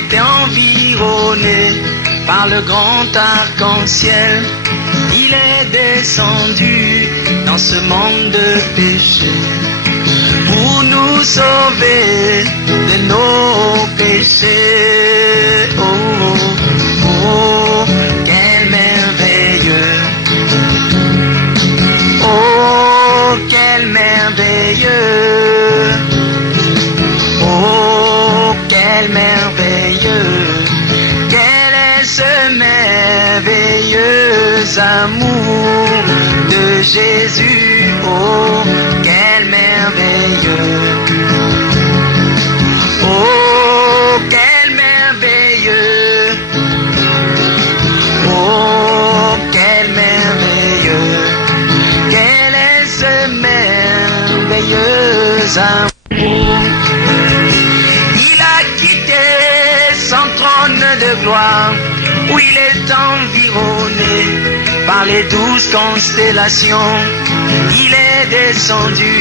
était environné par le grand arc-en-ciel. Il est descendu dans ce monde de péché pour nous sauver de nos péchés. Oh, oh, oh, quel merveilleux! Oh, quel merveilleux! Oh, quel merveilleux! Quel est ce merveilleux amour de Jésus? Oh, quel merveilleux! Oh, quel merveilleux! Oh, quel merveilleux! Quel est ce merveilleux amour? Il a quitté son trône de gloire où il est environné par les 12 constellations. Il est descendu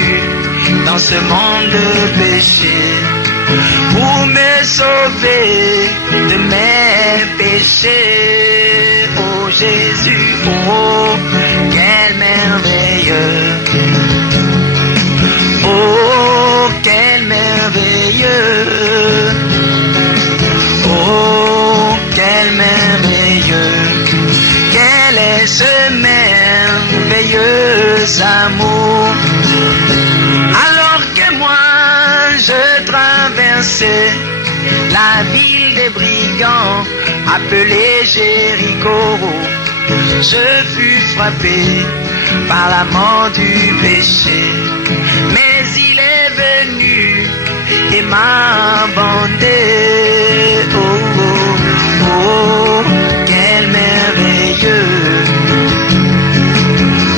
dans ce monde de péché pour me sauver de mes péchés. Oh Jésus, oh, quel merveilleux! Oh, quel merveilleux! Oh, quel merveilleux! Quel est ce merveilleux amour? Alors que moi je traversais la ville des brigands appelée Jéricho, je fus frappé par la mort du péché. Mais il est venu et m'a abandonné. Oh, oh, oh, quel merveilleux!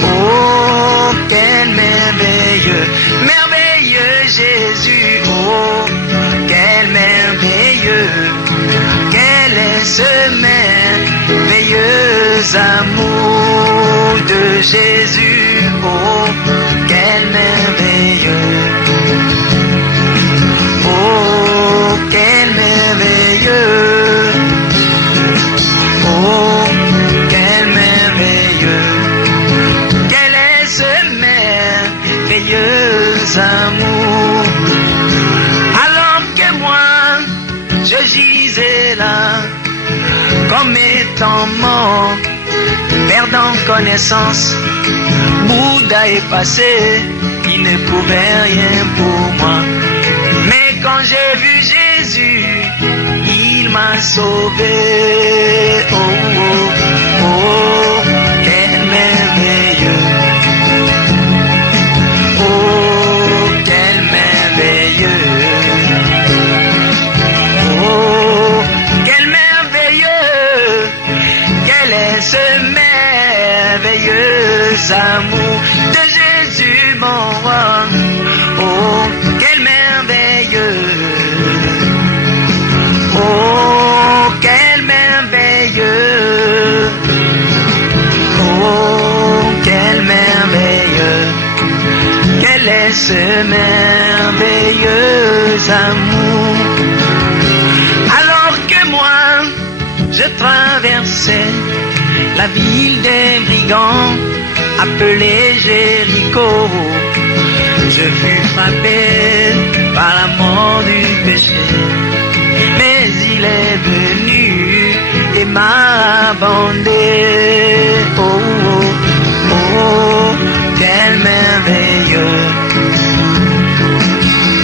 Oh, quel merveilleux! Merveilleux Jésus! Oh, quel merveilleux! Quel est ce merveilleux amour de Jésus? Oh, quel merveilleux! Oh, quel merveilleux! Oh, quel merveilleux! Quel est ce merveilleux amour? Alors que moi, je gisais là, comme étant mort, perdant connaissance, Bouddha est passé, il ne pouvait rien pour moi. Mais quand j'ai vu Jésus, il m'a sauvé. Oh, oh, oh, quel merveilleux! Oh, quel merveilleux! Oh, quel merveilleux! Quel est ce merveilleux amour de Jésus, mon roi? Oh, quel merveilleux! Oh, quel merveilleux! Oh, quel merveilleux! Quel est ce merveilleux amour? Alors que moi, je traversais la ville des brigands appelée Jéricho, je fus frappé par la mort du péché. Mais il est venu et m'a abandonné. Oh, oh, oh, quel merveilleux!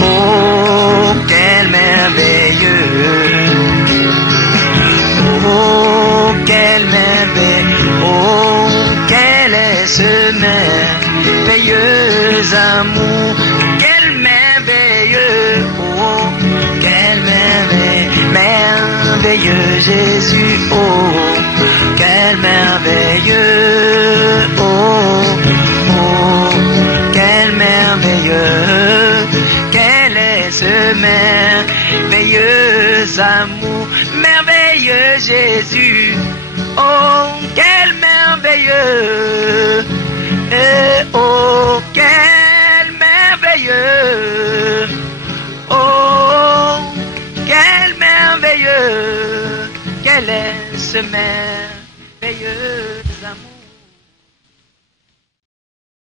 Oh, quel merveilleux! Oh, quel merveilleux! Oh, quel est ce merveilleux amour? Quel merveilleux! Oh, quel merveilleux Jésus! Oh, quel merveilleux! Oh, oh, quel merveilleux! Quel est ce merveilleux amour? Merveilleux Jésus! Oh, quel merveilleux! Et oh, quel merveilleux! Oh, quel merveilleux! laisse merveilleux.